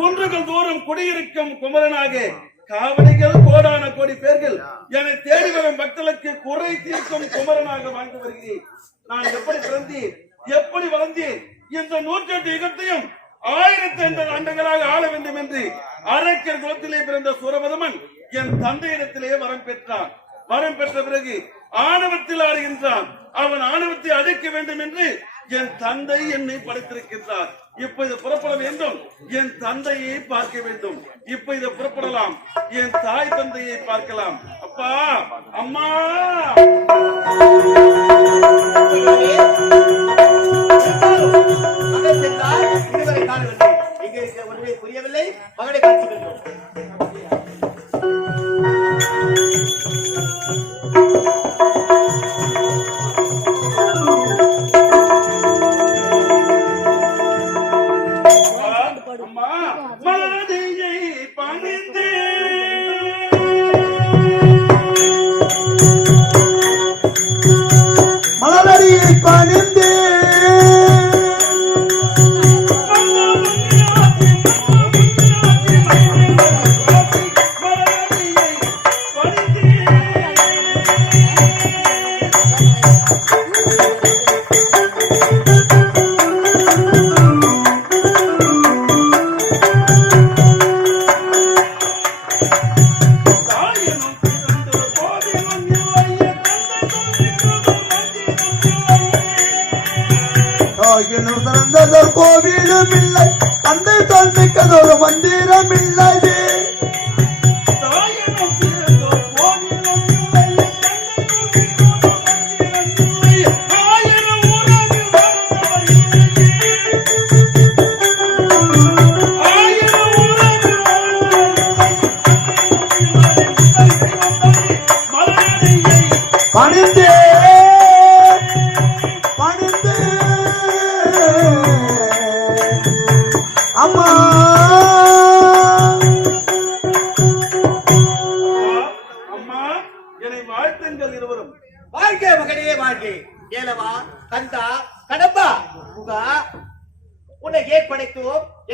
குன்றுகள் தோறும் குடியிருக்கும் குமரனாக காவடிகள் கோடான கோடி பேர்கள் என்னை தேடி வரும் மக்களுக்கு குறை தீர்க்கும் குமரனாக வாழ்ந்து வருகிறேன். நான் எப்படி பிறந்தேன், எப்படி வளர்ந்தேன், இந்த 108 யுகத்தையும் 1000 ஆண்டுகளாக ஆள வேண்டும் என்று அரக்கர் குலத்திலே பிறந்த சூரபதமன் என் தந்தையிடத்திலே வரம் பெற்றான். வரம் பெற்ற பிறகு ஆணவத்தில் ஆடுகின்றான். அவன் ஆணவத்தை அழைக்க வேண்டும் என்று என் தந்தை என்னை படைத்திருக்கின்றார். இப்ப இதை புறப்பட வேண்டும், என் தந்தையை பார்க்க வேண்டும். இப்ப இதை புறப்படலாம், என் தாய் தந்தையை பார்க்கலாம். அப்பா அம்மா புரியவில்லை. மகனை காட்சி வேண்டும். கோவிலும் இல்லை, தந்தை தோல்விக்கதொரு மந்திரம் இல்லை.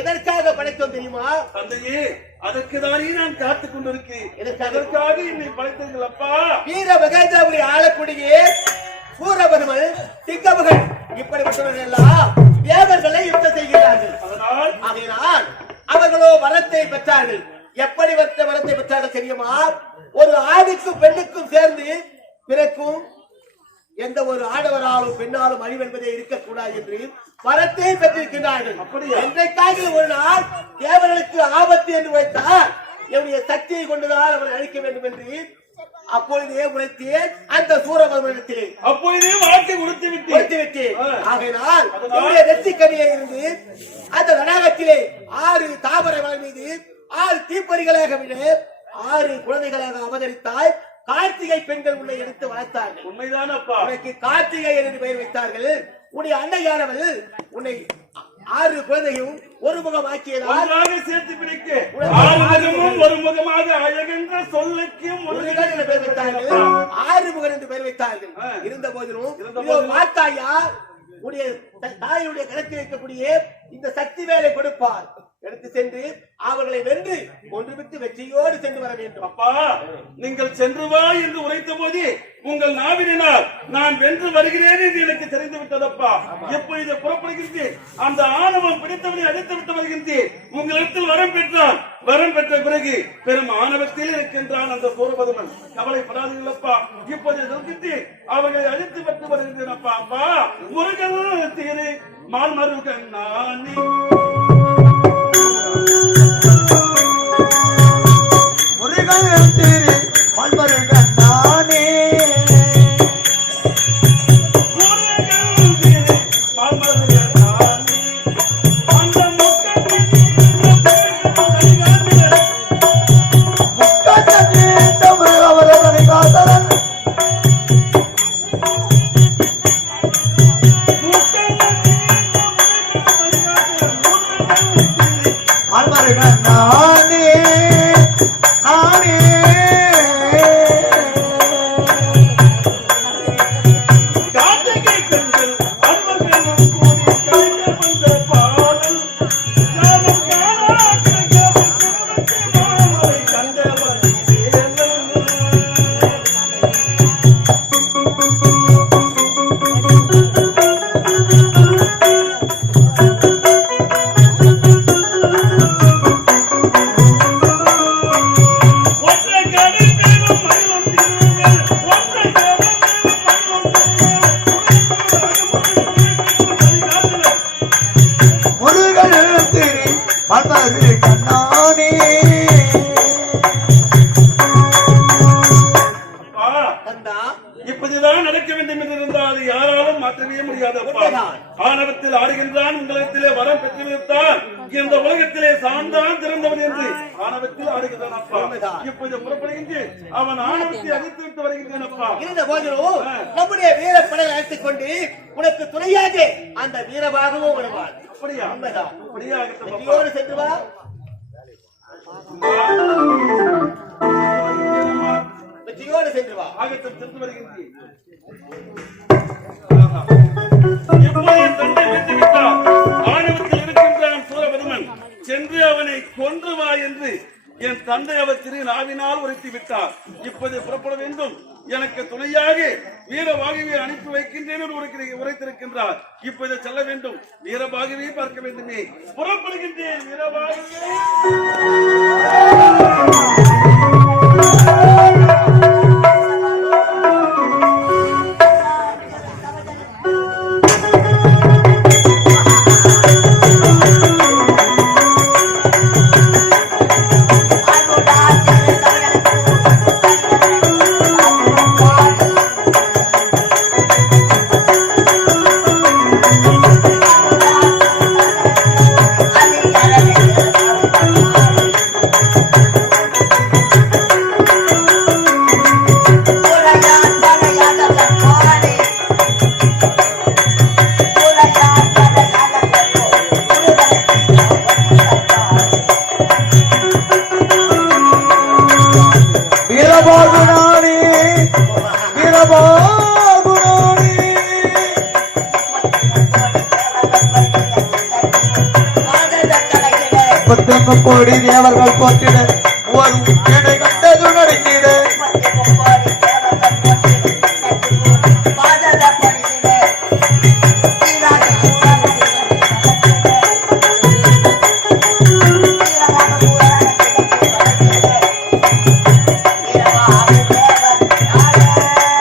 எதற்காக படைத்தோம் தெரியுமா? தந்தையே, அதற்குதானே நான் காத்துக் கொண்டிருக்கிறேன். எதற்காக என்னை படைத்தீர்கள் அப்பா? வீர மகேந்திரபுரி ஆளக்கூடிய சூரபதுமன், சிங்கமகன் இப்படிப்பட்டவர்கள் எல்லாம் தேவர்களை யுத்தம் செய்கிறார்கள். அதனால் அவர்களோ வரத்தை பெற்றார்கள். எப்படி வரத்தை பெற்றார்கள் தெரியுமா? ஒரு ஆணுக்கும் பெண்ணுக்கும் சேர்ந்து பிறக்கும் எந்த ஒரு ஆடவராலும் பெண்ணாலும் அழிவு என்பதே இருக்கக்கூடாது என்று வரத்தை பெற்றிருக்கிறார்கள். என்றைக்காக ஒரு நாள் தேவர்களுக்கு ஆபத்து என்று வைத்தால் என்னுடைய சக்தியை கொண்டுதான் அவரை அழிக்க வேண்டும் என்று அப்பொழுதே உரைத்தேன். அந்த சூரபதுமனிடத்திலே அப்பொழுதே வார்த்தை கொடுத்து விட்டேன். ஆகையினால் என்னுடைய நெற்றிக்கனியை இருந்து அந்த தடாகத்திலே 6 தாமர மலை மீது 6 தீப்பொறிகளாக விட 6 குழந்தைகளாக அவதரித்தாய். கார்த்திகை பெண்கள் உன்னை எடுத்து வளர்த்தார்கள். உண்மைதான் அப்பா. உனக்கு கார்த்திகை என்று பெயர் வைத்தார்கள். உன்னுடைய அன்னையானவள் உன்னை 6 குழந்தையும் ஒரு முகம் ஆக்கியதால் சேர்த்து பிடிக்க 6 முகமும் ஒரு முகமாக அழகென்ற சொல்லுக்கு முருகன் என்று பெயர் வைத்தார்கள். 6 முகன் என்று பெயர் வைத்தார்கள். இருந்த போதிலும் மாத்தாயா உடைய தாயுடைய கணக்கில் இருக்கக்கூடிய இந்த சக்தி வேலை கொடுப்பார். எடுத்து சென்று அவர்களை வென்று ஒன்றுவிட்டு வெற்றியோடு சென்று வர வேண்டும். அப்பா, நீங்கள் சென்று வா என்று உரைத்த போது உங்கள் நாவினால் நான் வென்று வருகிறேன் என்று எனக்கு தெரிந்து விட்டதப்பா. எப்ப இதை புறப்படுகின்றேன், அந்த ஆணவம் பிடித்தவனை அழைத்து விட்டு வருகின்றேன். உங்களிடத்தில் வரம் பெற்றால் வரம் பெற்ற பிறகு பெரும் ஆணவத்தில் இருக்கின்றான் அந்த சூரபதுமன். கவலைப்படாதீங்களப்பா, இப்போது நிறுத்தி அவர்களை அழித்து பெற்று வருகின்றனப்பா. அப்பா முருகன் தீரு மால்மருகன் நானே முருகன் தீரு மால்மருகன் நானே இப்படிதான் நடக்க வேண்டும் என்று இருந்தால் அது யாராலும் மாற்றவே முடியாது. ஆணவத்தில் ஆடுகின்றான், உங்களிடத்திலே வரம் பெற்றுவிட்டால் இந்த உலகத்திலே சார்ந்தான் திறந்தவன் என்று ஆணவத்தில் ஆடுகின்றான். அப்பா இப்போது புறப்படுகின்றேன், அவன் ஆணவத்தை அழித்து விட்டு வருகின்றேன். அப்பா இந்த போதிலும் நம்முடைய வீரப்படை அழைத்துக் கொண்டு உனக்கு துணையாக அந்த வீரபாகவும் வருவான். அப்படியா? அப்படியா? சென்று வா. வெற்றியோடு சென்று வா. ஆகத்தில் சென்று வருகின்றேன். இப்போது தந்தை பெற்றுவிட்டார், ஆணவத்தில் இருக்கின்றான் சூரபதுமன். சென்று அவனை கொன்று வா என்று என் தந்தை அவர் திரு நாவினால் உரைத்து விட்டார். இப்போது புறப்பட வேண்டும், எனக்கு துணையாக வீரபாகுவை அனுப்பி வைக்கின்றேன் என்று உரைத்திருக்கின்றார். இப்போது செல்ல வேண்டும், வீரபாகுவை பார்க்க வேண்டுமே. புறப்படுகின்றேன் வீரபாகுவே. கோடி தேவர்கள் போற்றிட ஒரு எடை கண்டது நடக்கிட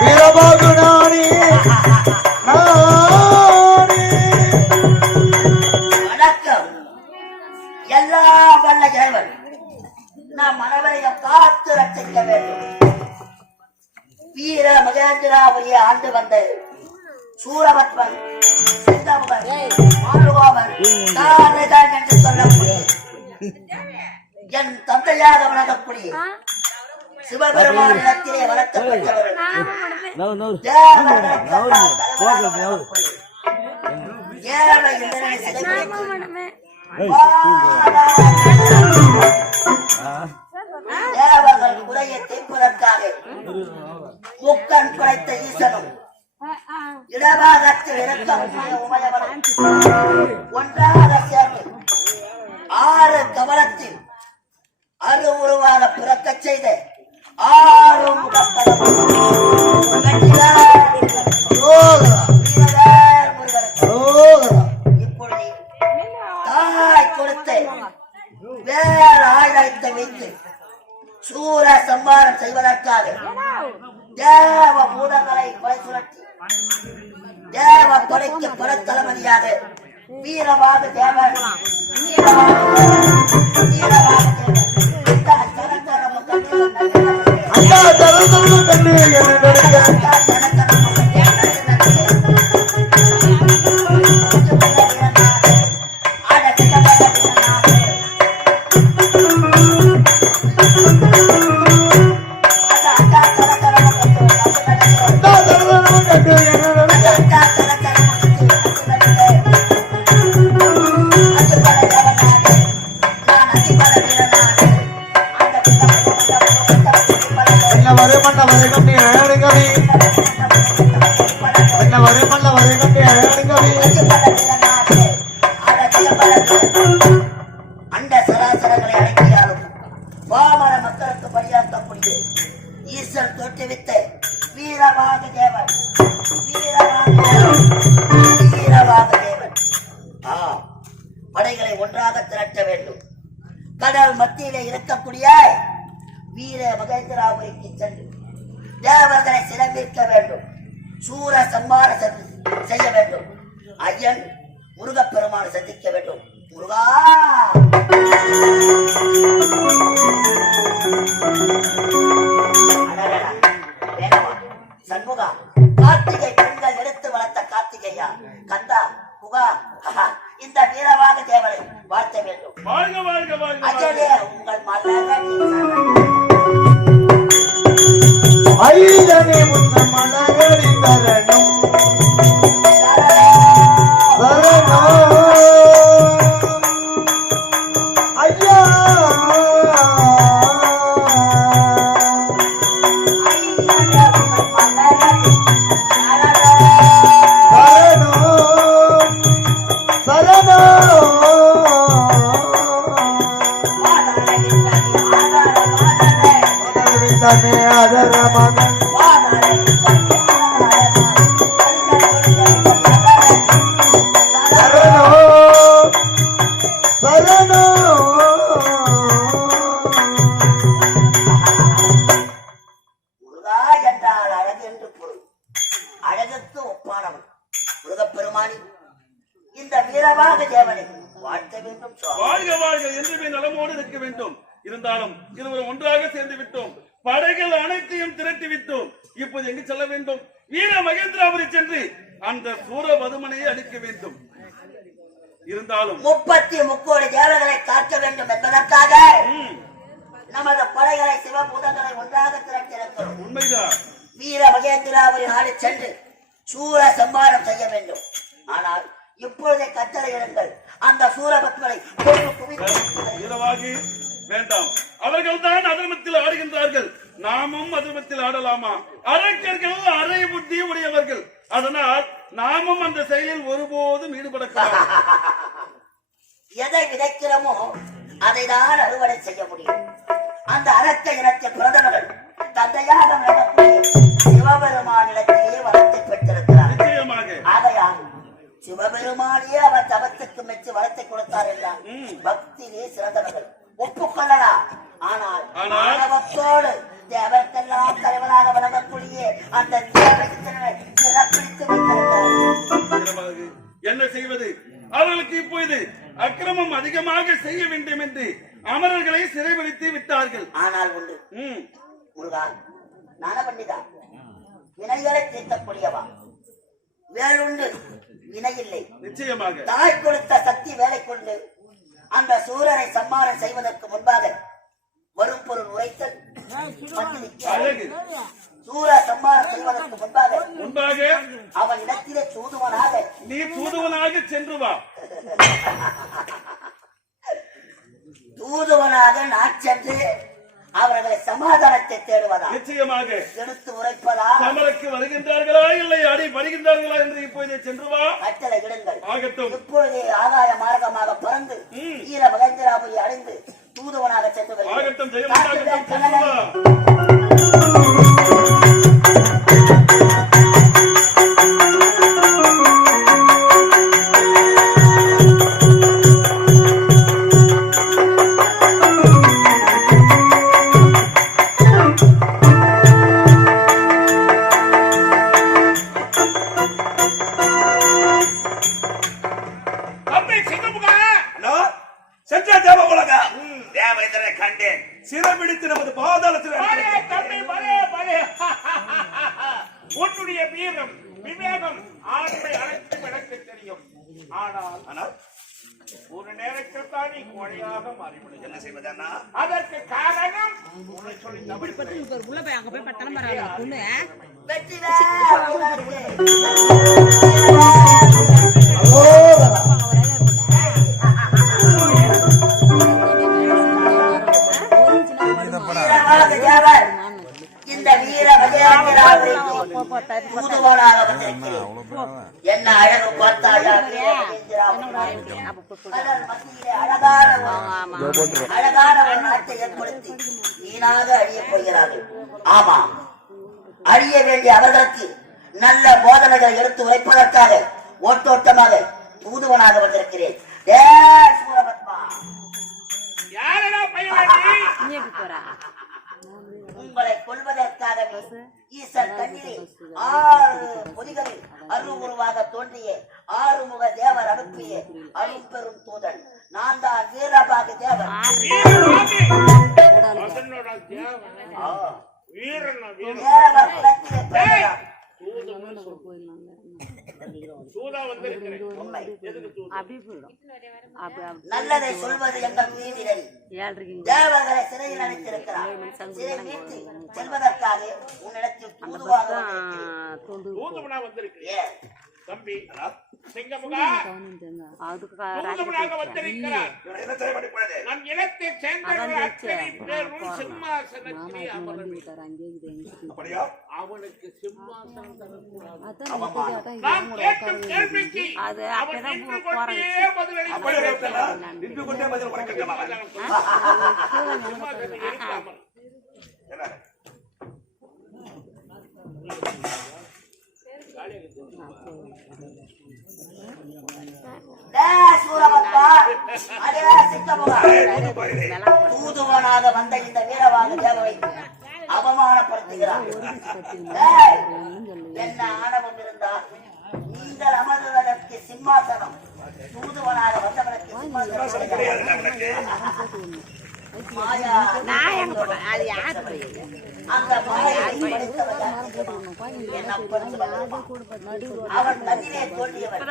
வீரபாகு நானே எல்லாம் வல்ல இறைவன் நாம் அனைவரையும் காத்து ரட்சிக்க வேண்டும். வீர மகேந்திராபுரியை ஆண்டு வந்த சூரபத்மன் சிந்தமுகன் மாறுவாமன் தான் என்று சொல்லக்கூடிய என் தந்தையாக வழங்கக்கூடிய சிவபெருமானிடத்திலே வளர்க்கப்பட்டவர் தேவர்கள் குறையை தீர்ப்பதற்காக முக்கன் குறைத்த ஈசனும் இடபாகத்தில் இருக்கக்கூடிய உமையவனும் ஒன்றாக சேர்ந்து 6 கவலத்தில் அருவுருவாக பிறக்கச் செய்த 6 முகப்பதம் இப்பொழுது தாய் கொடுத்த வேற ஆயுதத்தை படைக்கு பட தளபதியாக வீரவாத தேவன் வீரவாத தேவன் வீரவாத அண்ணா தரதம் கண்டு என்ன அண்ட சராசரங்களை அடக்கியாலும் பாமர மக்களுக்கு பணியாற்றக்கூடிய ஈஸ்வரன் தோற்றுவித்த வீரவாத தேவன் வீரவாத தேவன் படைகளை ஒன்றாக திரட்ட வேண்டும். கடல் மத்தியிலே இருக்கக்கூடிய வீர மகேந்திராபுரிக்கு சென்று தேவர்களை சிறப்பிக்க வேண்டும். சூர சம்மார செய்ய வேண்டும். ஐயன் முருகப்பெருமானை சந்திக்க வேண்டும். முருகா சண்முகா கார்த்திகை பெண்கள் எடுத்து வளர்த்த கார்த்திகையா கந்தா புகா இந்த வீரவாக தேவனை வாழ்த்த வேண்டும். அஜலே உங்கள் ஐயனே முன்ன மலரடி தரணும் ஐயா அதர மகன் அழகுக்கு ஒப்பானவன் முருகப்பெருமானி இந்த வீரவாக தேவனை வாழ்த்த வேண்டும். வாழ்க வாழ்க என்றுமே நலமோடு இருக்க வேண்டும். இருந்தாலும் இருவரும் ஒன்றாக சேர்ந்து விட்டோம். படைகள் அனைத்தையும் திரட்டி விட்டோம். இப்போது எங்கு செல்ல வேண்டும்? வீர மகேந்திராபுரி சென்று அந்த சூரபதுமனையை அடிக்க வேண்டும். இருந்தாலும் 33 தேவர்களை காக்க வேண்டும் என்பதற்காக நமது படைகளை சிவபூதங்களை ஒன்றாக திரட்டியிருக்கிறோம். உண்மைதான். வீர மகேந்திராபுரி நாடு சென்று சூர சம்மாரம் செய்ய வேண்டும். ஆனால் இப்பொழுதே கட்டளையிடுங்கள். அந்த சூரபத்மனை வீரவாகி வேண்டாம். அவர்கள் தான் அதர்மத்தில் ஆடுகின்றார்கள். நாமும் அதர்மத்தில் ஆடலாமா? அரக்கர்கள் அரை புத்தி உடையவர்கள். அதனால் நாமும் அந்த செயலில் ஒருபோதும் ஈடுபடக்கூடாது. எதை விதைக்கிறோமோ அதை தான் அறுவடை செய்ய முடியும். அந்த அரக்க இனத்தின் பிரதமர்கள் தந்தையாக சிவபெருமானிடத்திலேயே வளர்த்து பெற்றிருக்கிறார். ஆகையால் சிவபெருமானியே அவர் தவத்துக்கு மெச்சு வளர்த்தை கொடுத்தார் என்றார். பக்தியிலே சிறந்தவர்கள் ஒப்புக்கொள்ளலாம். ஆனால் மாணவத்தோடு தேவர்க்கெல்லாம் தலைவராக வழங்கக்கூடிய அந்த சிறப்பிடித்து வைத்திருந்தார். என்ன செய்வது? அவர்களுக்கு இப்பொழுது அக்கிரமம் அதிகமாக செய்ய வேண்டும் என்று அமரர்களை சிறைபிடித்து விட்டார்கள். ஆனால் உண்டு முருகா ஞான பண்டிதா, வினைகளை தீர்க்கக்கூடியவா, வேலுண்டு வினையில்லை. நிச்சயமாக தாய் கொடுத்த சக்தி வேலை கொண்டு அந்த சூரனை சம்மாரம் செய்வதற்கு முன்பாக வரும் பொருள் உரைத்தல் சூர சம்மாரம் செய்வதற்கு முன்பாக அவன் இடத்திலே தூதுவனாக நீ தூதுவனாக சென்று வா. தூதுவனாக நான் சென்று அவர்களை சமாதானத்தை தேடுவதா? நிச்சயமாக. எடுத்து உரைப்பதா? சமருக்கு வருகின்றார்களா இல்லை அடி வருகின்றார்களா என்று இப்போதே சென்று வா. கட்டளை இடுங்கள். ஆகட்டும். இப்பொழுதே ஆகாய மார்க்கமாக பறந்து வீர மகேந்திராபுரி அடைந்து தூதுவனாக சென்று ஆகட்டும். சென்ற தேவ உலக தேவேந்திரனை கண்டேன். சிறைபிடித்து நமது பாதாளத்தில் பலே தம்பி, பலே, பலே. உன்னுடைய வீரம், விவேகம், ஆண்மை அனைத்தும் எனக்கு தெரியும். ஆனால் ஒரு நேரத்தில் தான் நீ கோழையாக மாறிவிடும். என்ன செய்வதா? அதற்கு காரணம் உன்னை சொல்லி தவறு. உள்ள போய் அங்க போய் பட்டணம் வராங்க பொண்ணு இந்த வீர தூதுவனாக வந்திருக்கிறேன். என்ன அழகு பார்த்தாயா? அழகான ஒரு நாட்டை ஏற்படுத்தி வீணாக அழிய போகிறார்கள். ஆமா, அழிய வேண்டிய அவர்களுக்கு நல்ல போதனைகளை எடுத்து உரைப்பதற்காக ஓட்டோட்டமாக தூதுவனாக வந்திருக்கிறேன். உங்களை கொள்வதற்காகவே ஈசன் கண்ணிலே 6 பொதிகளில் அருவுருவாக தோன்றிய 6 முக தேவர் அனுப்பிய அரும்பெரும் தூதன் நான் தான் வீரபாக தேவர். தேவர் குலத்திலே பிறந்தவர். நல்லதை சொல்வது எங்கள் வீதிரை. தேவர்களை சிறையில் அடைத்திருக்கிறார். சிறை மீட்டு செல்வதற்காக உன்னிடத்தில் தூதுவாக வந்திருக்கிறேன். தம்பி சிங்கமுகா தூதுவனாக வந்திருக்கிறார். நம் இனத்தை சேர்ந்தவர்கள் அத்தனை பேரும் சிம்மாசனத்திலே அமர வேண்டும். அவனுக்கு சிம்மாசனம் தரக்கூடாது. நாம் கேட்கும் கேள்விக்கு அவன் நின்று கொண்டே பதிலளிப்பாமல் தூதுவனாக வந்த இந்த வீரவாக தேவரை அவமானப்படுத்துகிறார். என்ன ஆணவம் இருந்தால் நீங்கள் அமர்வதற்கு சிம்மாசனம், தூதுவனாக வந்தவனுக்கு சிம்மாசனம் கிடையாது. அந்த மாயை அவன் தன்னிலே தோன்றியவன்.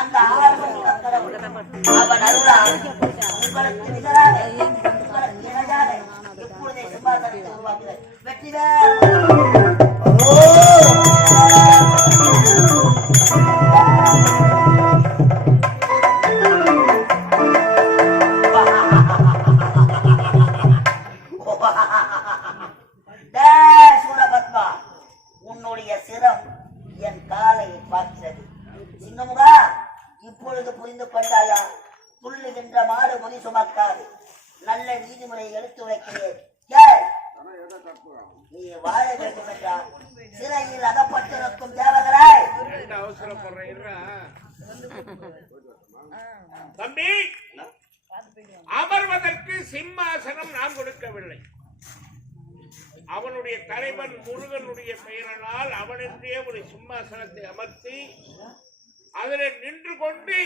அந்த அவன் அருளால் உங்களுக்கு நிகராக உங்களுக்கு இணையாக எப்பொழுதே சிம்மாசனத்தை உருவாக்குகிறார். வெற்றிவேல் சூரபத்மா, உன்னுடைய சிரம் என் காலை பார்க்கிறது. சிங்கமுகா, இப்பொழுது புரிந்து கொண்டாயா? துள்ளுகின்ற மாடு பொதி சுமக்காது. நல்ல நீதிமுறை எடுத்து வைக்கிறேன். நீ வாழ வேண்டும் என்றால் சிறையில் அகப்பட்டிருக்கும் தேவர்களே. தம்பி, அமர்வதற்கு சிம்மாசனம் நாம் கொடுக்கவில்லை. அவனுடைய தலைவன் முருகனுடைய பெயரால் அவனுடைய ஒரு சிம்மாசனத்தை அமர்த்தி அதில் நின்று கொண்டு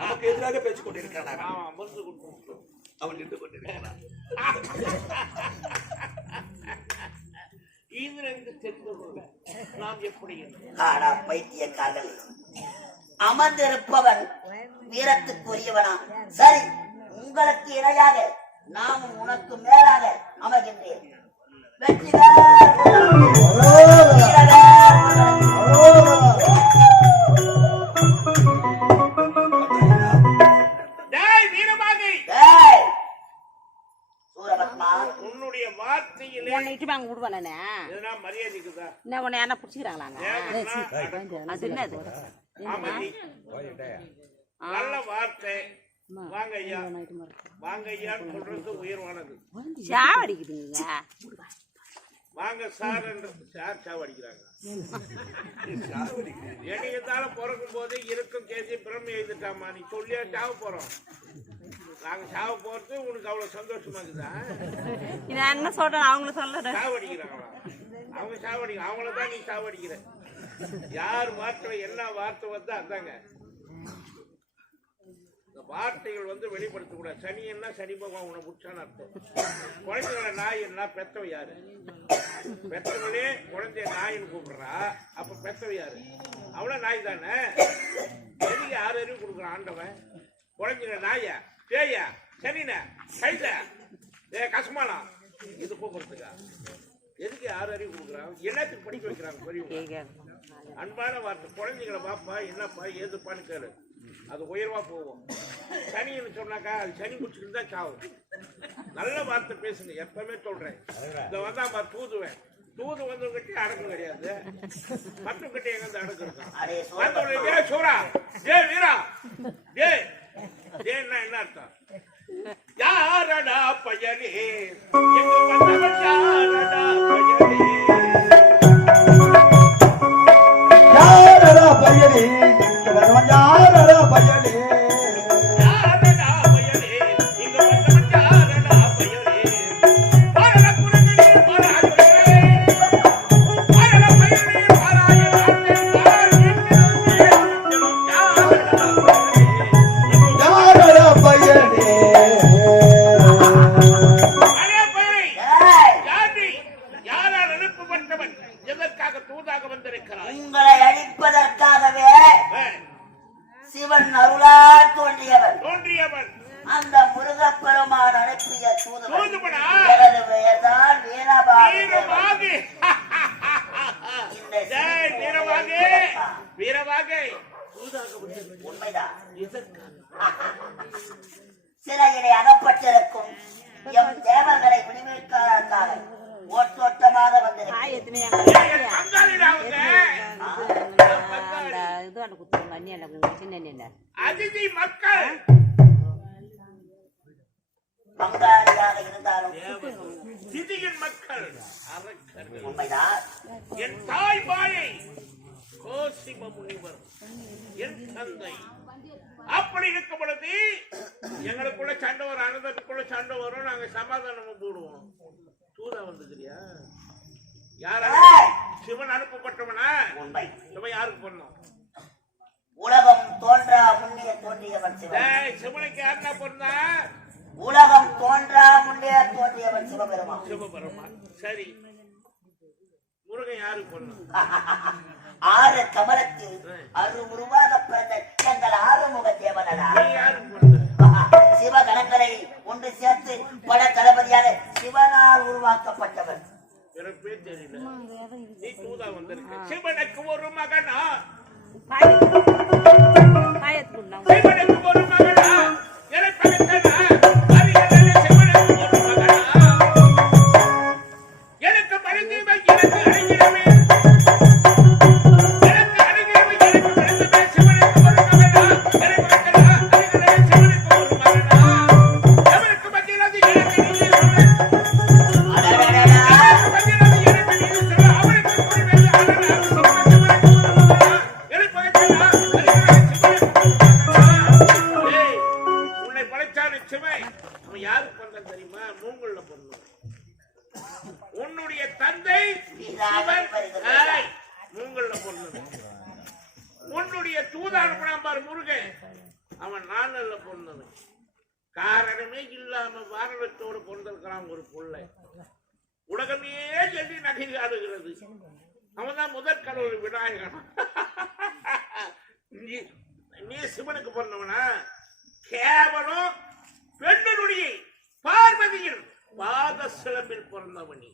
நமக்கு எதிராக பேசிக் கொண்டிருக்கிறான். அவன் நின்று கொண்டிருக்கிறான். இதிலிருந்து தெரிந்து கொள்ள நாம் எப்படி பைத்தியக்காரர்கள், அமர்ந்திருப்பவன் வீரத்துக்குரியவனா? சரி, உங்களுக்கு இணையாக நாமும் உனக்கு மேலாக அமைகின்றேன். சூரபத்மா, உன்னுடைய வார்த்தையிலே மரியாதைக்குதா உன்னை என்ன பிடிச்சிக்கிறாங்களாங்க? அது என்னது? நல்ல வார்த்தை. வாங்க ஐயா, வாங்க ஐயான்னு சொல்றது உயர்வானது. சாவடிக்குதுங்க. வாங்க சார் என்று சார் சாவடிக்கிறாங்க. என்னைக்குத்தாலும் பிறக்கும் போது இருக்கும் கேசி பிரம்ம எழுதிட்டாமா, நீ சொல்லியா சாவ போறோம். நாங்க சாவ போறது உனக்கு அவ்வளவு சந்தோஷமா இருக்குதா? என்ன சொல்றேன், அவங்கள சொல்ல சாவடிக்கிறாங்களா? அவங்க சாவடிக்க, அவங்களதான் நீ சாவடிக்கிற. யார் வார்த்தை என்ன வார்த்தை வந்தா அதாங்க. இந்த வார்த்தைகள் வந்து வெளிப்படுத்தக்கூடாது. சனி என்ன சனி பகவான் உன்னை புடிச்சான்னு அர்த்தம். குழந்தைகளை நாய் என்ன பெத்தவ யாரு? பெத்தவளே குழந்தைய நாயின்னு கூப்பிடுறா, அப்ப பெத்தவ யாரு? அவ்வளவு நாய் தானே. எதுக்கு யார் அறிவு கொடுக்குறான் ஆண்டவன்? குழந்தைங்க நாயா பேயா சனின கைத கசமானா இது கூப்பிடுறதுக்கா? எதுக்கு யார் அறிவு கொடுக்குறான்? என்னத்துக்கு படிக்க வைக்கிறாங்க பெரியவங்க? அன்பான வார்த்தை. குழந்தைங்களை பாப்பா என்னப்பா ஏதுப்பான்னு கேளு, அது உயர்வா போவோம். சனின்னு சொன்னாக்கா அது சனி குடிச்சுட்டு தான் சாவும். நல்ல வார்த்தை பேசுங்க, எப்பவுமே சொல்றேன். இந்த வந்தாப்பா தூதுவேன், தூது வந்தவங்கிட்டே அடக்கம் கிடையாது, மற்றவங்கிட்ட எங்க வந்து அடக்கம் இருக்கான். ஜே சூரா ஜே வீரா ஜே ஜேன்னா என்ன அர்த்தம்? யாரடா பையனே எங்க வந்தவன் யாரடா பையனே, யாரடா பையனே இங்க வரவன் யாரடா பையனே, யாரடா பையனே இங்க வந்தவன் யாரடா பையனே, பாரல குலங்களே பாராயணே பாரல பையனே பாராயணே யாரடா பையனே. அரே பையனே ஏய், யாரி யாரால் அனுப்பப்பட்டவன் எதற்காக தூதாக வந்திருக்கிறாய்? உங்களை அழிப்பதற்காகவே சிவன் அருளால் தோன்றியவன் அந்த முருகப்பெருமான் அனுப்பிய தூதுவன். தூதுவனா? எனது பெயர்தான் வீரபாகு. வீரவாகி இந்த ஜெய் வீரவாகி வீரவாகி உண்மைதான். சிறையிலே அகப்பட்டிருக்கும் எம் தேவர்களை விடுவிப்பதற்காக ஓட்டோட்டமாக வந்திருக்கிறேன். அதிதி மக்கள் பங்காளியாக இருந்தாலும் திதியின் மக்கள் அரக்கர்கள். உண்மைதான். என் தாய் மாயை கோசிம முனிவர் என் தந்தை. அப்படி இருக்கும் பொழுது எங்களுக்குள்ள சண்டை வரும், அனந்தத்துக்குள்ள சண்டை வரும், நாங்க சமாதானம் போடுவோம். தூதா வந்துக்கிறியா? யாரா? சிவன் அனுப்பப்பட்டவனா? உண்மை. சிவன் யாருக்கு பண்ணோம்? உலகம் தோன்றா முன்னே தோன்றியவன் சிவன். சிவனுக்கு யாருன்னா பொண்ணா? உலகம் தோன்றா முன்னே தோன்றியவன் சிவபெருமான். சிவபெருமான். சரி, முருகன் யாருக்கு பொண்ணு? ஆறு கமலத்தில் அரு உருவாக பிறந்த எங்கள் ஆறுமுக தேவனடா. நீ யாருக்கு பொண்ணு? சிவகணங்களை ஒன்று சேர்த்து பட தளபதியாக சிவனால் உருவாக்கப்பட்டவன். பிறப்பே தெரியல. நீ தூதா வந்திருக்க. சிவனுக்கு ஒரு மகனா? சிவனுக்கு ஒரு மகனா? எனக்கு பகத்தனா? அறியதே சிவனுக்கு ஒரு மகனா? எனக்கு பரிந்தீமை எனக்கு அடைகிறவே, எனக்கு அடைகிறவே எனக்கு பரிந்தீமை சிவனுக்கு ஒரு மகனா? எனக்கு பகத்தனா? அறியதே சிவனுக்கு ஒரு மகனா? எவனுக்கு மத்தியிலது எனக்கு நீ அடடடடா. உன்னை படைச்சான சிவன் அவன் யாருக்கு பண்ண தெரியுமா? மூங்கல்ல பொண்ணு. உன்னுடைய தந்தை சிவன் மூங்கல்ல பொண்ணு. உன்னுடைய தூதான பாரு முருகன், அவன் நானல்ல பொண்ணு. காரணமே இல்லாம வாரணத்தோடு பொருந்திருக்கிறான் ஒரு பிள்ளை. உலகமே சொல்லி நகையாடுகிறது. அவன் தான் முதற் கடவுள் விநாயகன். நீ சிவனுக்கு பொண்ணவனா? கேவலம் பெண்ணுடைய பார்வதியின் பாத சிலம்பில் பிறந்தவனி.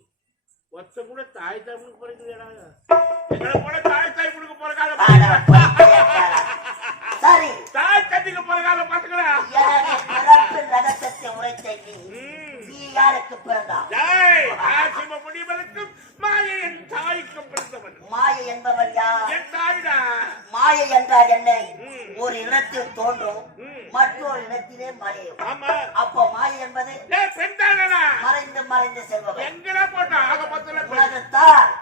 ஒத்த கூட தாய் தமிழுக்கு பிறகுடா. எங்களை போல தாய் தாய் கொடுக்க போற காலம், சரி, தாய் தந்திக்கு போற காலம் பாத்துக்கடா. எனக்கு பிறப்பின் ரகசியத்தை உரைத்த நீ யாருக்கு பிறந்தா? சிவ முனிவனுக்கும் மாயை என் தாய்க்கும் பிறந்தவன். மாயை என்பவன் யார்? என் தாய்டா. மாயை என்றால் என்ன? ஒரு இடத்தில் தோன்றும், மற்றொரு இடத்திலே மறையும். ஆமா. அப்போ மாயை என்பது பெண்தானா? மறைந்து மறைந்து செல்பவன். எங்கடா போட்டா? ஆகமத்துல உலகத்தார்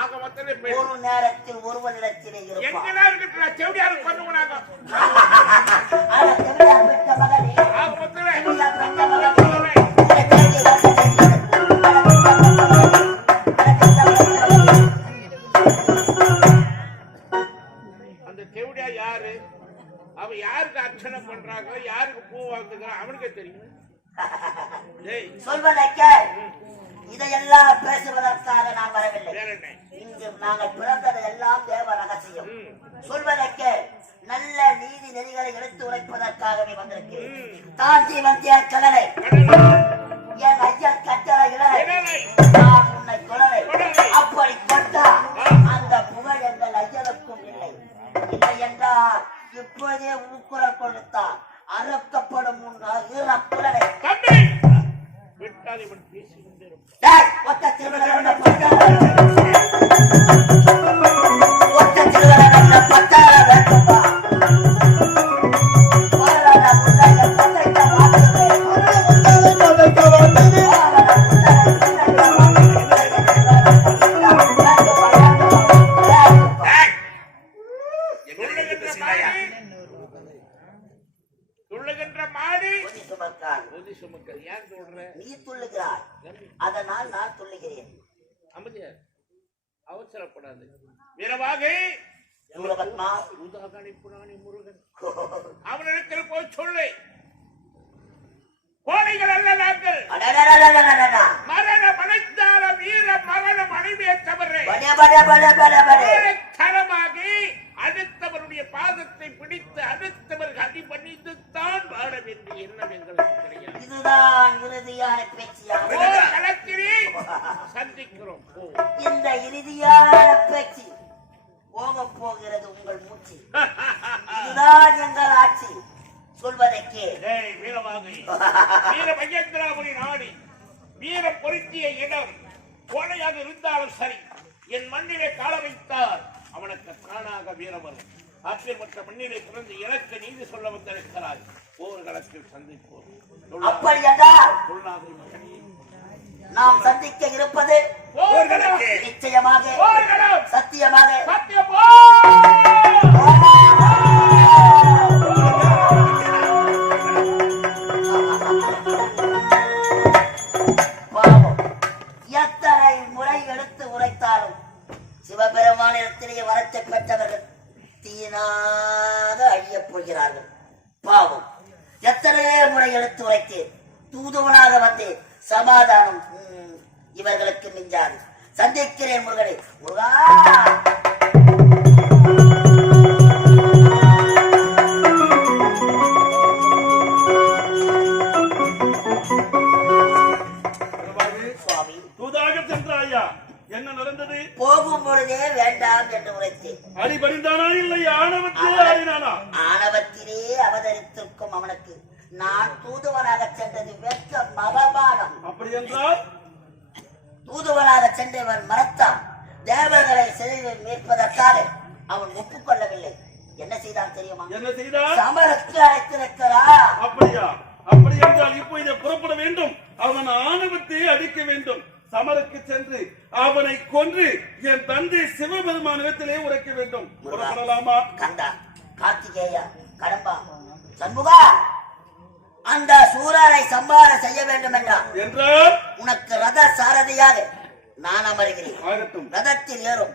ஆகமத்துல ஒரு நேரத்தில் ஒருவனிடத்திலே இருப்பான். எங்கடா இருக்கு? செவடியாருக்கு பண்ணுவாங்க. ஆனா செவிலியார் பெற்ற மகனே, ஆகமத்துல செவிலியார் பெற்ற மகனே, உன்னை தேடி வந்து அந்த செவடியா யாரு? அவன் யாருக்கு அர்ச்சனை பண்றாங்க, யாருக்கு பூ வாங்குகிறான் அவனுக்கே தெரியும். டேய், சொல்வதை கேள். இதையெல்லாம் பேசுவதற்காக நான் வரவில்லை. வேற என்ன? இங்கு நாங்கள் பிறந்தது எல்லாம் தேவ ரகசியம். சொல்வதை கேள். நல்ல நீதி நெறிகளை எடுத்து உரைப்பதற்காகவே வந்திருக்கிறேன். தாண்டி வந்திய கடலை என் ஐயன் கட்டளை இடலை நான் உன்னை தொடரை அப்படி கொண்டா அந்த புகழ் எங்கள் ஐயனுக்கும் இல்லை. இல்லை என்றால் இப்போதே ஊக்குரல் கொடுத்தார் அறுக்கப்படும் குரலை விட்டால் இவன் பேசிக்கொண்டே இருப்பான். ஒத்த திருவிழா ஒத்த திருவிழா பத்தாயிரம் துள்ளுகின்ற மாடு ஒதி சுமக்காது. ஏன் சொல்ற? நீ துள்ளுகிறாய், அதனால் நான் துள்ளுகிறேன். அமைதியார், அவசரப்படாது. வீரவாகை சூரபத்மா உதாகணிப்புராணி முருகன் அவனிடத்தில் போய் சொல்லு, கோடைகள் அல்ல நாங்கள் மரண மனைத்தார வீர மரணம் அணிமேற்றவரே தரமாகி அடுத்தவருடைய பாதத்தை பிடித்து அடுத்தவர்கள் அடி பண்ணித்துத்தான் வாழ வேண்டிய எண்ணம் எங்களுக்கு கிடையாது. இதுதான் இறுதியான பேச்சியா? களத்திலே சந்திக்கிறோம். இந்த இறுதியான பேச்சு போக போகிறது உங்கள் மூச்சு. இதுதான் எங்கள் ஆட்சி. சொல்வதற்கே வீரவாகை வீர மகேந்திராபுரி நாடி வீரம் பொருத்திய இடம் கோடையாக இருந்தாலும் சரி, என் மண்ணிலே கால வைத்தார் அவனுக்கு தானாக வீரம் வரும். அப்பேற்பட்ட மண்ணிலே பிறந்து எனக்கு நீதி சொல்ல வந்திருக்கிறாய். போர்களத்தில் சந்திப்போம். அப்படி என்றால் சொல்லாதே மகனே, நாம் சந்திக்க இருப்பது நிச்சயமாக சத்தியமாக எத்தனை முறை எடுத்து உரைத்தாலும் சிவபெருமானிடத்திலேயே வரத்தை பெற்றவர்கள் தீனாக அழியப் போகிறார்கள். பாவம், எத்தனையோ முறை எடுத்து உரைத்து தூதுவனாக வந்து சமாதானம் இவர்களுக்கு மிஞ்சாது. சந்திக்கிறேன் முருகனை. முருகா, சுவாமி தூதாக சென்றாயா? என்ன நடந்தது? போகும் பொழுதே வேண்டாம் என்று உரைத்தேன். அடிபடிந்தானா இல்லை ஆணவத்திலே ஆடினானா? ஆணவத்திலே அவதரித்திருக்கும் அவனுக்கு நான் தூதுவனாக சென்றது வெற்ற மகபானம். அப்படி என்றால் தூதுவனாக சென்றவன் மறத்தான். தேவர்களை சிறையில் மீட்பதற்காக அவன் ஒப்புக்கொள்ளவில்லை. என்ன செய்தான் தெரியுமா? என்ன செய்தார்? சமரத்து அழைத்திருக்கிறார். அப்படியா? அப்படி என்றால் இப்போ இதை புறப்பட வேண்டும். அவன் ஆணவத்தை அடிக்க வேண்டும். சமருக்கு சென்று அவனை கொன்று என் தந்தை சிவபெருமானிடத்திலே உரைக்க வேண்டும். புறப்படலாமா? கந்தா, கார்த்திகேயா, கடம்பா, சண்முகா, அந்த சூரரை சம்பாரம் செய்ய வேண்டும் என்றால் உனக்கு ரத சாரதியாக நான் அமர்கிறேன். ஆகட்டும். ரதத்தில் ஏறும்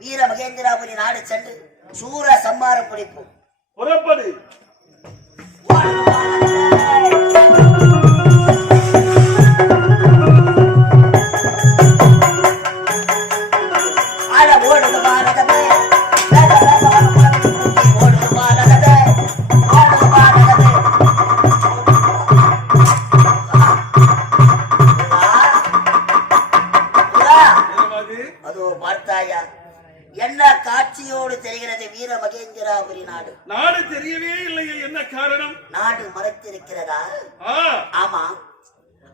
வீர மகேந்திராபுரி நாடு சென்று சூர சம்பாரம் பிடிப்போம். புறப்படு. என்ன காட்சியோடு தெரிகிறது வீர மகேந்திராபுரி நாடு? நாடு தெரியவே இல்லையே, என்ன காரணம்? நாடு மறைத்திருக்கிறதா? ஆமா,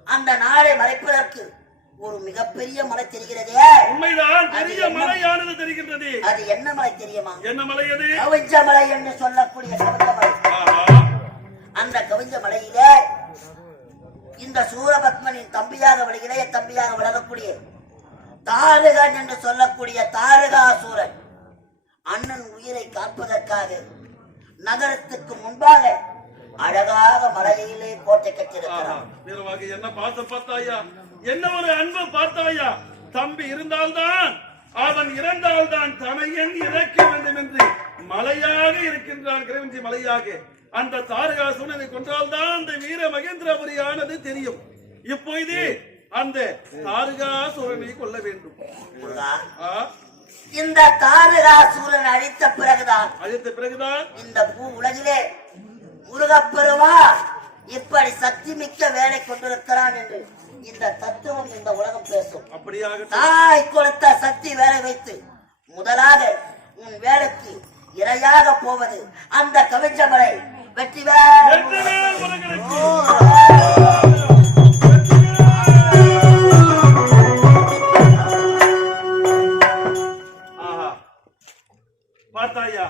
அந்த நாளை மறைப்பதற்கு ஒரு மிகப்பெரிய மலை தெரிகிறதே. உண்மைதான், பெரிய மலையானது தெரிகின்றது. அது என்ன மலை தெரியுமா? என்ன மலை அது? கவிஞ்ச மலை என்று சொல்லக்கூடிய கவிஞ்ச மலை. அந்த கவிஞ்ச மலையிலே இந்த சூரபத்மனின் தம்பியாக விளைகிற தம்பியாக விலகக்கூடிய தாரகன் என்று சொல்லக்கூடிய தாரகாசூரன் அண்ணன் உயிரை காப்பதற்காக நகரத்துக்கு முன்பாக அழகாக மலையிலே கோட்டை கட்டியிருக்கிறார். என்ன பாசம் பார்த்தாயா? என்ன ஒரு அன்பு பார்த்தாயா? தம்பி இருந்தால்தான் அவன் இறந்தால் தான் தனையன் இறக்க வேண்டும் என்று மலையாக இருக்கின்றான் கிரவஞ்சி மலையாக. அந்த தாரகாசுரனை கொன்றால் தான் அந்த வீர மகேந்திரபுரியானது தெரியும். இப்போது அந்த தாரகாசுரனை கொல்ல வேண்டும். இந்த தாரகாசுரன் அழித்த பிறகுதான் இந்த பூ உலகிலே முருகப்பெருமா இப்படி சக்தி மிக்க வேலை கொண்டிருக்கிறான் என்று இந்த தத்துவம் இந்த உலகம் பேசும். அப்படியாக தாய் கொடுத்த சக்தி வேலை வைத்து முதலாக உன் வேலைக்கு இரையாக போவது அந்த கவிஞ்சமலை வெற்றிவேல். பார்த்தாயா,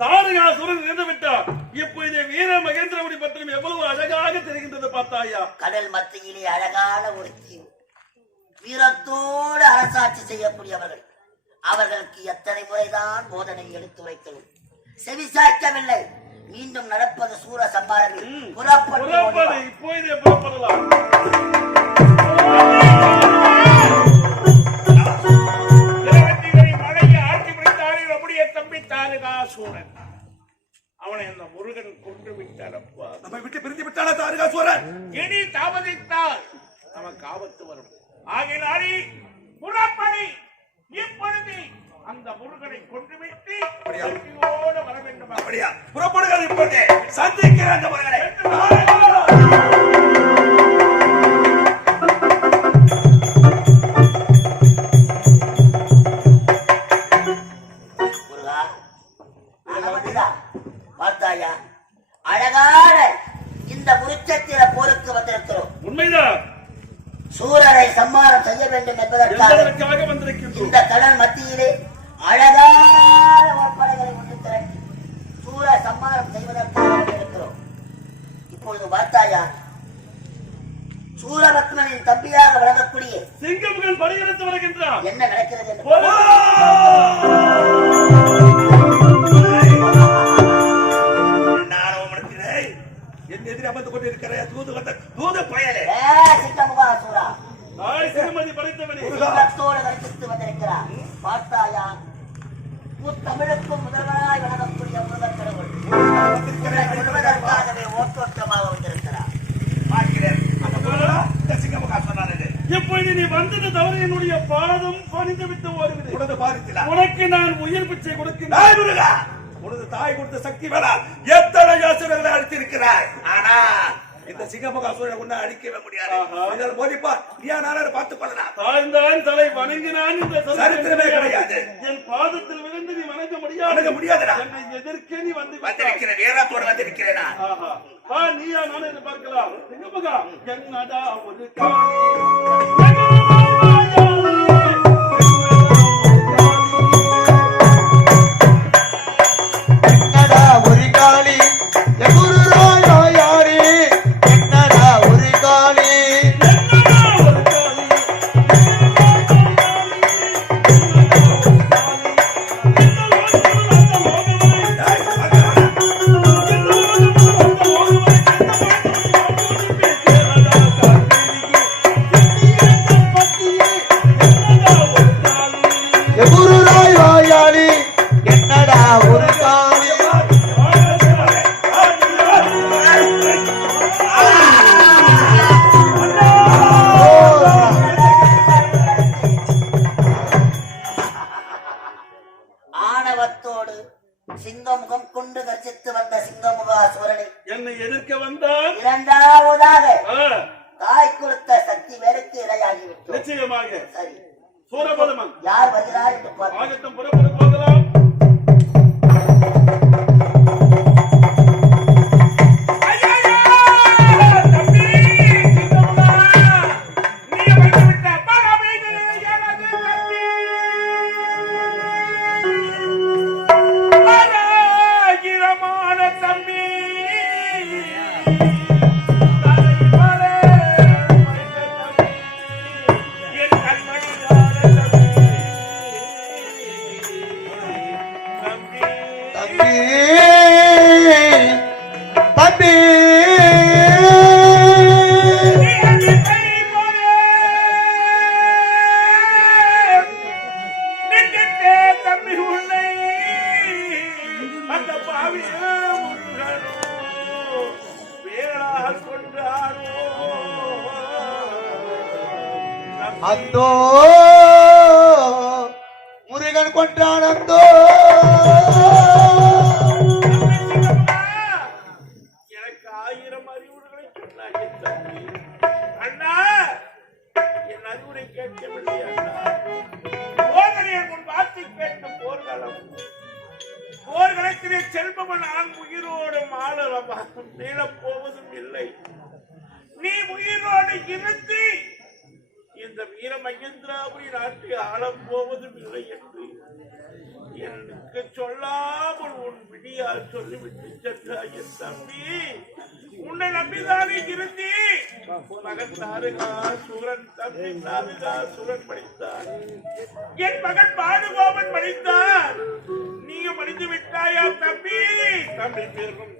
தாரகாசுரன் இறந்து விட்டார். இப்போது வீர மகேந்திரபுரி பட்டணம் எவ்வளவு அழகாக தெரிகின்றது பார்த்தாயா. கடல் மத்தியிலே அழகான ஒரு தீவு, வீரத்தோடு அரசாட்சி செய்யக்கூடியவர்கள். அவர்களுக்கு எத்தனை முறைதான் போதனை எடுத்துரைத்தது, செவிசாய்க்கவில்லை. மீண்டும் நடப்பது சூர சம்பாரம். இப்போதே புறப்படலாம். தாரகாசுரன் அவனை அந்த முருகன் கொண்டு விட்டாரப்பா. நம்மை விட்டு பிரிந்து விட்டான தாரகாசுரன். இனி தாமதித்தால் நமக்கு ஆபத்து வரும். ஆகினாலே புறப்படி. இப்பொழுது அந்த முருகனை கொண்டு விட்டு வெற்றியோடு வர வேண்டும். அப்படியா? புறப்படுங்கள். இப்போதே சந்திக்கிற அந்த முருகனை. பார்த்தாயா, அழகான இந்த முருச்சத்திர போருக்கு வந்திருக்கிறோம். உண்மைதான். சூரரை சம்மாரம் செய்ய வேண்டும் என்பதற்காக வந்திருக்கின்றோம். இந்த கடல் மத்தியிலே அழகான ஒப்படைகளை ஒன்று திரட்டி சூர சம்மாரம் செய்வதற்காக வந்திருக்கிறோம். இப்பொழுது பார்த்தாயா, சூரபத்மனின் தம்பியாக விளங்கக்கூடிய சிங்கமுகன் படையெடுத்து வருகின்றான். என்ன நடக்கிறது என்று எதிரி அமர்ந்து கொண்டிருக்கிற தூது பயலே. சிங்கமுகாசுரா, சிங்கமதி படைத்தவனே, சிங்கத்தோடு வரித்து வந்திருக்கிறார். பார்த்தாயா, தமிழுக்கும் முதல்வராய் வழங்கக்கூடிய முருகன் கடவுள் சொல்வதற்காகவே ஓட்டோட்டமாக வந்திருக்கிறார். இப்பொழுது நீ வந்தது தவிர என்னுடைய பாதம் பணிந்து விட்டு ஓடுகிறது. உனக்கு நான் உயிர் பிச்சை கொடுக்கிறேன். உனது தாய் கொடுத்த சக்தி வேளால் எத்தனை அசுரர்களை அழித்திருக்கிறாய். ஆனா இந்த சிங்கமுகாசுரனை உன்னை அழிக்கவே முடியாது. போதிப்பா, நீ நானும் பார்த்துக் கொள்ளலாம். தாழ்ந்தான் தலை வணங்கினான் இந்த சரித்திரமே கிடையாது. என் பாதத்தில் விழுந்து நீ வணங்க முடியாது. என்னை எதிர்க்க நீ வந்திருக்கிற வீரத்தோடு வந்திருக்கிறேனா? நீயா நானும் என்று பார்க்கலாம். சிங்கமுகா, என்னடா ஒரு சிங்கமுகம் கொண்டு கர்ஜித்து வந்த சிங்கமுகாசுரனை என்னை எதிர்க்க வந்தால் இரண்டாவதாக தாய் கொடுத்த சக்தி வேலைக்கு இரையாகிவிட்டோம். நிச்சயமாக சரி, சூரபதமன் யார் வருகிறார் என்று பார்க்கலாம். புறப்பட்டு போகலாம். அந்தோ முருகன் கொன்றான் அந்தோ. எனக்கு 1000 அறிவுரைகளை சொன்னாய் அண்ணா. என் அறிவுரை கேட்கவில்லை அண்ணா. போர்களில் உன் வார்த்தை கேட்கும் போர்க்களம். போர்க்களத்திலே செல்பவன் நான் உயிரோடு மாளவா மேலப் போவதும் இல்லை. நீ உயிரோடு இருந்து இந்த வீர மகேந்திராபுரி நாட்டை ஆளப் போவதும் இல்லை என்று எனக்கு சொல்லாமல் உன் விடியால் சொல்லிவிட்டு சென்றாய் என் தம்பி. உன்னை நம்பிதானே இருந்து மகன் தாருகா சூரன் தம்பி தாருகா சூரன் படித்தார். என் மகன் பாடுகோவன் படித்தார். நீயும் மடிந்து விட்டாயா தம்பி? தம்பி பெரும்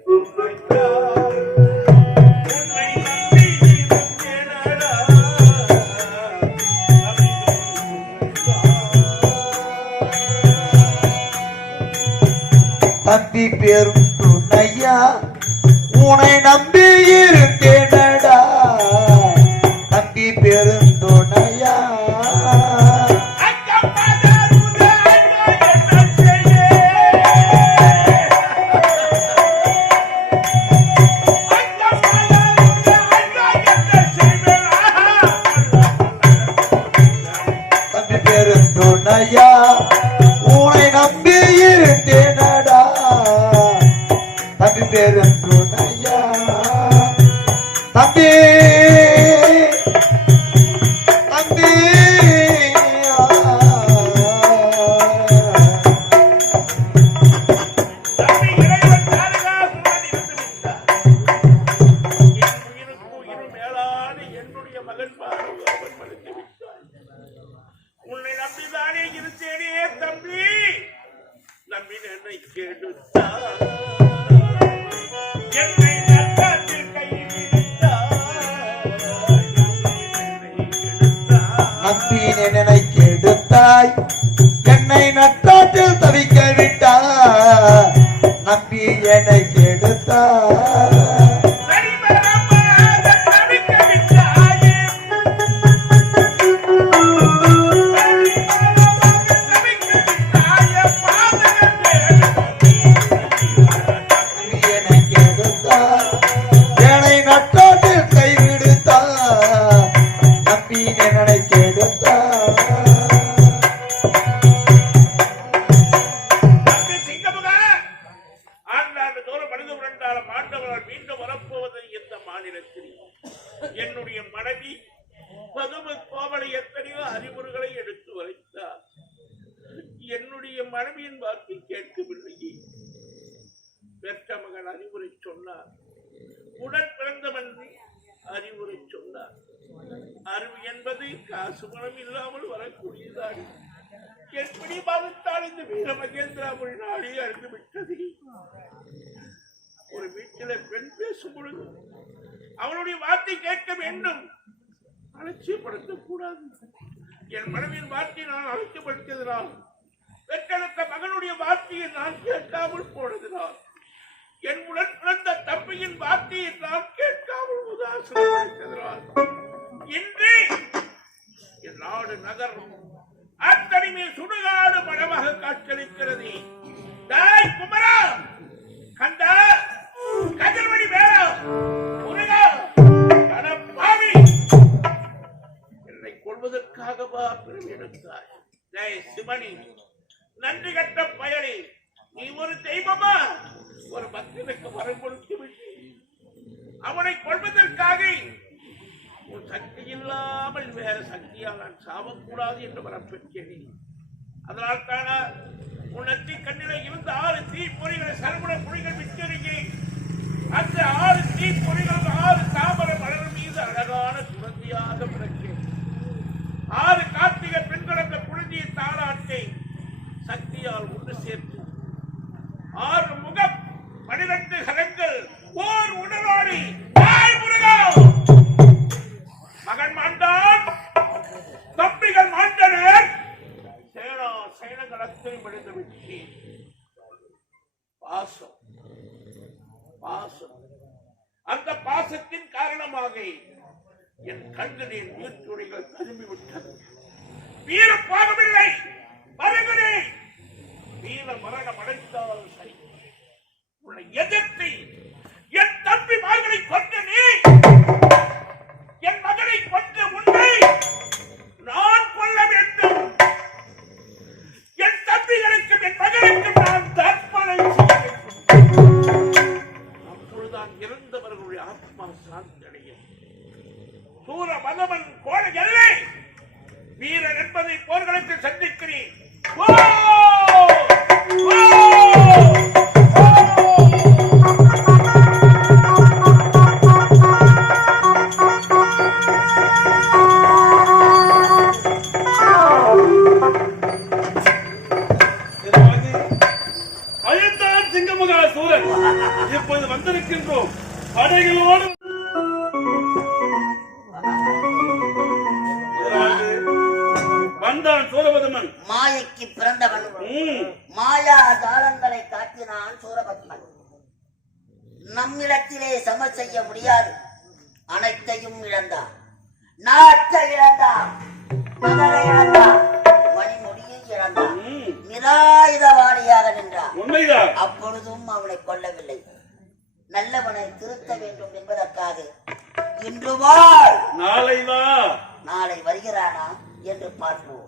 தம்பி பெரும் துணையா உன்னை நம்பி இருந்தேனடா. தம்பி பெரும் துணையா தம்பி பெரும் துணையா உன்னை நம்பி இருந்தேனடா. தம்பி பெரும் துணையா தம்பி தம்பி என்னுடைய மகன் பாடுவான் மறுத்து விட்டான். உன்னை நம்பிதானே இருந்தேனே தம்பி. நம்பி என்னை கெடுத்தார். என்னை நட்டாற்றில் கைவிட்டார். நம்பி என்னை கெடுத்தாய். என்னை நட்டாற்றில் தவிக்க விட்டாய். நம்பி என்னை கெடுத்தாய். என்னுடைய மனைவி பதுமை கோவலை எத்தனையோ அறிவுரைகளை எடுத்து வரைத்தார். என்னுடைய மனைவியின் வார்த்தை கேட்கவில்லையே. பெற்ற மகன் அறிவுரை சொன்னார். உடன் பிறந்தவன் அறிவுரை சொன்னார். அறிவு என்பது காசு பணம் இல்லாமல் வரக்கூடியதாக எப்படி பாதித்தால் இந்த வீர மகேந்திராபுரி நாடே அழிந்து விட்டது. ஒரு வீட்டில பெண் பேசும் பொழுது அவனுடைய வார்த்தை கேட்க வேண்டும். அலட்சியப்படுத்தக் கூடாது. என் மனைவியின் வார்த்தையை நான் அலட்சியப்படுத்தியதனால், பெற்றெடுத்த மகனுடைய வார்த்தையை நான் கேட்காமல் போனதினால், என் உடன் பிறந்த தம்பியின் வார்த்தையை நான் கேட்காமல் உதாசீனப்படுத்தியதனால் இன்று என் நாடு நகரம் அத்தனைமே சுடுகாடு மனமாக காட்சியளிக்கிறது. தாய் குமரா, கந்தா, கதிர்மணி வேளம், முருகா, கணப்பாவி, என்னை கொள்வதற்காகவா பிறவி எடுத்தாய்? ஜெய் சிவனி, நன்றி கட்ட பயணி, நீ ஒரு தெய்வமா? ஒரு பக்தனுக்கு வரம் கொடுத்து விட்டு அவனை கொள்வதற்காக உன் சக்தி இல்லாமல் வேற சக்தியால் நான் சாவக்கூடாது என்று வரப்பெற்றேன். அதனால் தானா உன் நெற்றி கண்ணில இருந்த 6 தீப்பொறிகளை சர்வட புலிகள் விட்டிருக்கே. அந்த 6 தீப்பொறிகள் 6 தாமர மலர் மீது அழகான குழந்தையாக பிறக்கிறேன். 6 கார்த்திகை பெண்கள் அந்த குழந்தையை தாளாட்டை சக்தியால் ஒன்று சேர்த்து 6 முகம் 12 கரங்கள் ஓர் உடலாடி மகன் மாண்டான், தம்பிகள் மாண்டனர், சேனங்களத்தை விழுந்து விட்டேன். பாசம் பாசம். அந்த பாசத்தின் காரணமாக என் கண்களின் நீர்த்துளிகள் ததும்பிவிட்டது. வீர பாகமில்லை, வருகிறேன். வீர மரணம் அடைந்தாலும் சரி, உன்னை எதிர்த்து என் தம்பி மகளை கொண்ட நீ, என் மகனை கொண்ட உன்னை நான் கொல்ல வேண்டும். என் தம்பிகளுக்கும் என் மகனுக்கும் நான் தற்கொலை செய்ய வேண்டும். அப்பொழுதுதான் இறந்தவர்களுடைய ஆத்மா சாந்தி அடையும். சூர மதமன் கோழை எல்லை வீரன் என்பதை போர்க்களத்தில் சந்திக்கிறேன். அயன்தான் சிங்கமுக சூரன். இப்போது வந்திருக்கின்றோம் படைகளோடு. வந்தான் சூரபதமன். மாயைக்கு பிறந்தவன், மாயா தாளங்களை காட்டினான் சூரபத்மன். நம்மிடத்திலே சமர் செய்ய முடியாது, அனைத்தையும் இழந்தான். நாட்டை இழந்தான், நகரை இழந்தான், மணிமொழியை இழந்தான், நிராயுதவாணியாக நின்றான். உண்மைதான். அப்பொழுதும் அவனை கொல்லவில்லை. நல்லவனை திருத்த வேண்டும் என்பதற்காக இன்று வாழ் நாளை வா, நாளை வருகிறானா என்று பார்ப்போம்.